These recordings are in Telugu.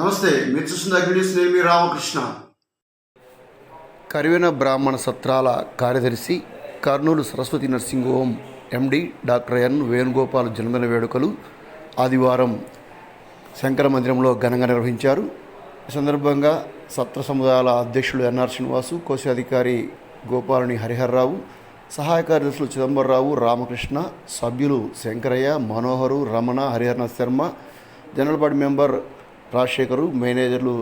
నమస్తే, మీరు చూస్తున్న అగ్నిస్ నేమి రామకృష్ణ. కరివెన బ్రాహ్మణ సత్రాల కార్యదర్శి Kurnool Saraswati nursing home MD doctor N Venugopal జన్మదిన వేడుకలు ఆదివారం శంకర మందిరంలో ఘనంగా నిర్వహించారు. ఈ సందర్భంగా సత్ర సముదాయాల అధ్యక్షులు ఎన్ఆర్ శ్రీనివాసు, కోశాధికారి గోపాలని హరిహర్రావు, సహాయ కార్యదర్శులు చిదంబరరావు, రామకృష్ణ, సభ్యులు Shankaraiah, Manohar, Ramana, Hariharanath Sharma, general body member Rajasekhar, మేనేజర్లు,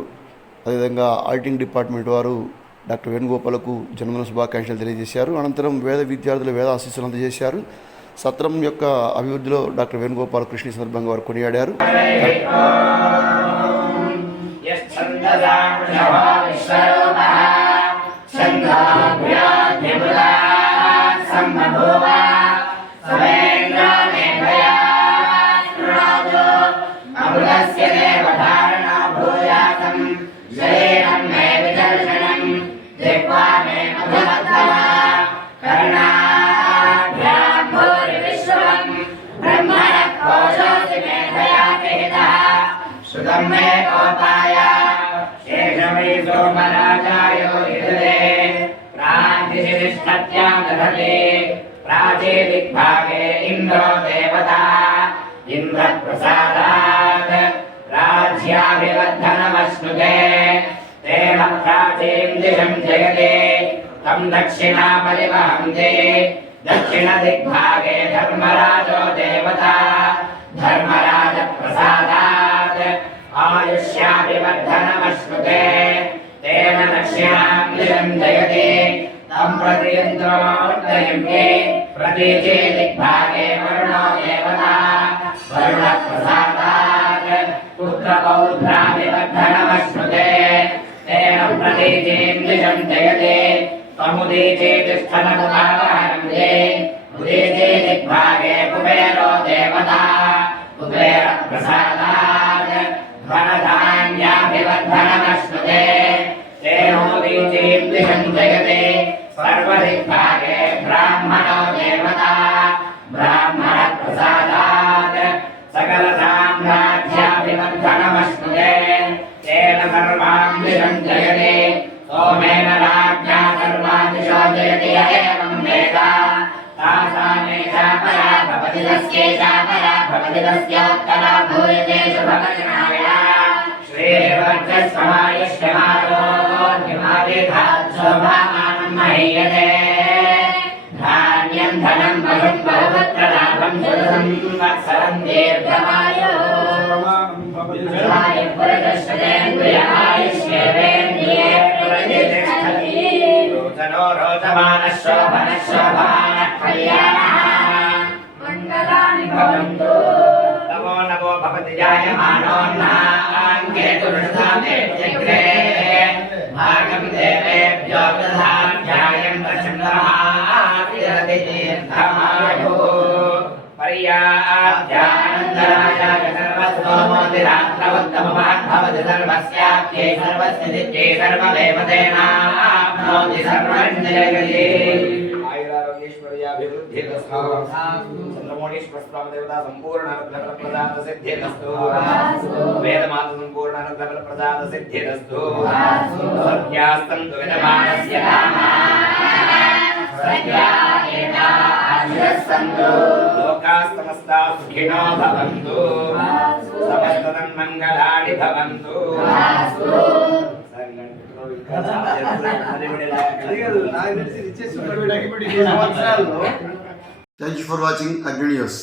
అదేవిధంగా ఆడిటింగ్ డిపార్ట్మెంట్ వారు డాక్టర్ వేణుగోపాలకు జన్మదిన శుభాకాంక్షలు తెలియజేశారు. అనంతరం వేద విద్యార్థులు వేద ఆశీస్సులు అందజేశారు. సత్రం యొక్క అభివృద్ధిలో డాక్టర్ వేణుగోపాల్ కృష్ణ సందర్భంగా వారు కొనియాడారు. प्राचे दिग्भागे इंद्रो देवता इंद्रप्रसादात् राज्याभिवर्धनमश्नुते तेन प्राचीं दिशं जयते तं दक्षिणा परिवहन्ते दक्षिणदिग्भागे धर्मराजो देवता धर्मराजप्रसादात् आयुष्याभिवर्धनमश्नुते तेन दक्षिणां दिशं जयते तं प्रतियन्त्रोर्दयन्ते प्रतीचे दिग्भागे वरुणो देवता वरुणप्रसादात् पुत्रपौत्राभिवर्धनमश्नुते तेन प्रतीचीं दिशं जयते त्वमुदीचे तिष्ठनमुपावहन्ते उदीचे दिग्भागे कुबेरो देवता कुबेरप्रसादात् धनधान्याभिवर्धनमश्नुते तेनोदीचीं दिशं जयते सर्वदिग्भागे ब्राह्मणो देवता ब्राह्मणप्रसादात् सकलसाम्राज्याभिवर्धनमश्नुते तेन सर्वां दिशं जयते सोमेन राज्ञा सर्वादिशो जयति य एवं वेद तासामेषा परा भवति तस्यैषा परा भवति तस्योत्तरा भूयते शुभवचनाय श्रीर्वर्चस्वमायुष्यमारोग्यमादिधात्सोभामानं महीयते धान्यं धनं वशं बहुपुत्रलाभं सुरसंवत्सरं दीर्घमायुः पुरुषश्रेन्द्रियायुष्येवेन्द्रिये प्रतिष्ठति रोचनो रोचमानः शोभनः शोभमानः कल्याणः मङ्गलानि भवन्तु नमो नमो भवति जायमानोऽन्नाङ्गे तुरुषामेत्यग्रे भागमिदेवेभ्यो प्रधान्यायं प्रचण्डमहाविरति तीर्थमायुः पर्याप्त्यानन्दराय सर्वस्तोमोतिरात्रवत्तममहद्भवति सर्वस्याप्त्यै सर्वस्य नित्यै सर्वमेव तेनाप्नोति सर्वं जयति आयुरारोग्यैश्वर्याभिवृद्धिरस्तु चन्द्रमौळीश्वर स्वामी देवता संपूर्ण अनुग्रहप्रदान सिद्धिरस्तु वेदमाता संपूर्ण अनुग्रहप्रदान सिद्धिरस्तु सत्यास्तन्तु विद्यमानस्य नामा सत्यायेता आश्रयस्तु लोकास्तमस्ता सुखिनो भवन्तु समस्ततन्मङ्गलानि भवन्तु Thank you for watching Agni News.